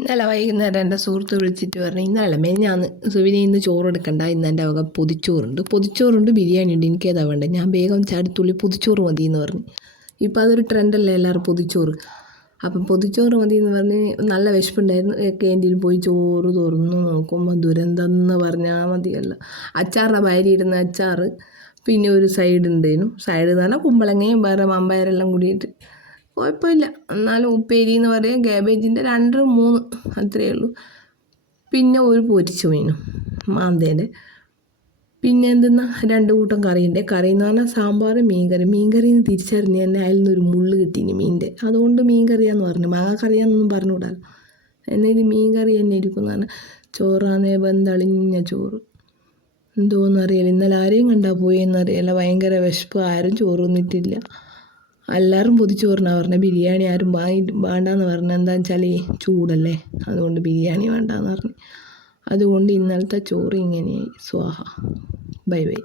ഇന്നലെ വൈകുന്നേരം എന്റെ സുഹൃത്ത് വിളിച്ചിട്ട് പറഞ്ഞു ഇന്നലെ ഞാൻ സുവിനെ ഇന്ന് ചോറ് എടുക്കണ്ട ഇന്ന് എന്റെ വക പൊതിച്ചോറുണ്ട്. പൊതിച്ചോറുണ്ട് ബിരിയാണി ഉണ്ട് എനിക്ക് ഏതാ വേണ്ടത് ഞാൻ വേഗം ചാടിത്തുള്ളി പൊതിച്ചോറ് മതി എന്ന് പറഞ്ഞു. ഇപ്പോൾ അതൊരു ട്രെൻഡല്ലേ എല്ലാവരും പൊതിച്ചോറ്? അപ്പം പൊതിച്ചോറ് മതി എന്ന് പറഞ്ഞ് നല്ല വിശപ്പുണ്ടായിരുന്നു. ക്യാന്റീനിൽ പോയി ചോറ് തുറന്നു നോക്കുമ്പോൾ ദുരന്തം എന്ന് പറഞ്ഞാൽ മതിയല്ല. അച്ചാറിന്റെ ഭാര്യ ഇടുന്ന അച്ചാറ്. പിന്നെ ഒരു സൈഡ് ഉണ്ടായിരുന്നു സൈഡ് എന്ന് പറഞ്ഞാൽ കുമ്പളങ്ങയും വേറെ മമ്പയരെല്ലാം കൂടിയിട്ട് കുഴപ്പമില്ല. എന്നാലും ഉപ്പേരി എന്ന് പറയാം ഗാബേജിന്റെ രണ്ട് മൂന്ന് അത്രയേ ഉള്ളൂ. പിന്നെ ഒരു പൊരിച്ച മീനും മാന്തേന്റെ. പിന്നെ എന്തെന്നാ? രണ്ട് കൂട്ടം കറിയുണ്ട്. കറി എന്ന് പറഞ്ഞാൽ സാമ്പാർ മീൻകറി. മീൻകറി എന്ന് തിരിച്ചറിഞ്ഞ് തന്നെ അതിൽ നിന്നൊരു മുള്ള് കിട്ടീനി മീനിന്റെ. അതുകൊണ്ട് മീൻ കറിയാന്ന് പറഞ്ഞു. മാങ്ങ കറിയാന്നൊന്നും പറഞ്ഞുകൂടാ എന്നാൽ ഇത് മീൻ കറി തന്നെ ഇരിക്കും എന്ന് പറഞ്ഞാൽ ചോറാന്നേ ബന്ധളിഞ്ഞ ചോറ്. എന്തോന്നറിയില്ല. ഇന്നലെ ആരെയും കണ്ടാൽ പോയെന്നറിയില്ല. ഭയങ്കര വിശപ്പ്. ആരും ചോറ് തിന്നിട്ടില്ല. എല്ലാവരും പൊതിച്ചോറിനാണ് പറഞ്ഞത് ബിരിയാണി ആരും വേണ്ടാന്ന് പറഞ്ഞത് എന്താണെന്ന് വെച്ചാൽ ചൂടല്ലേ? അതുകൊണ്ട് ബിരിയാണി വേണ്ടാന്ന് പറഞ്ഞു. അതുകൊണ്ട് ഇന്നലത്തെ ചോറ് ഇങ്ങനെയായി. സ്വാഹ. Bye bye.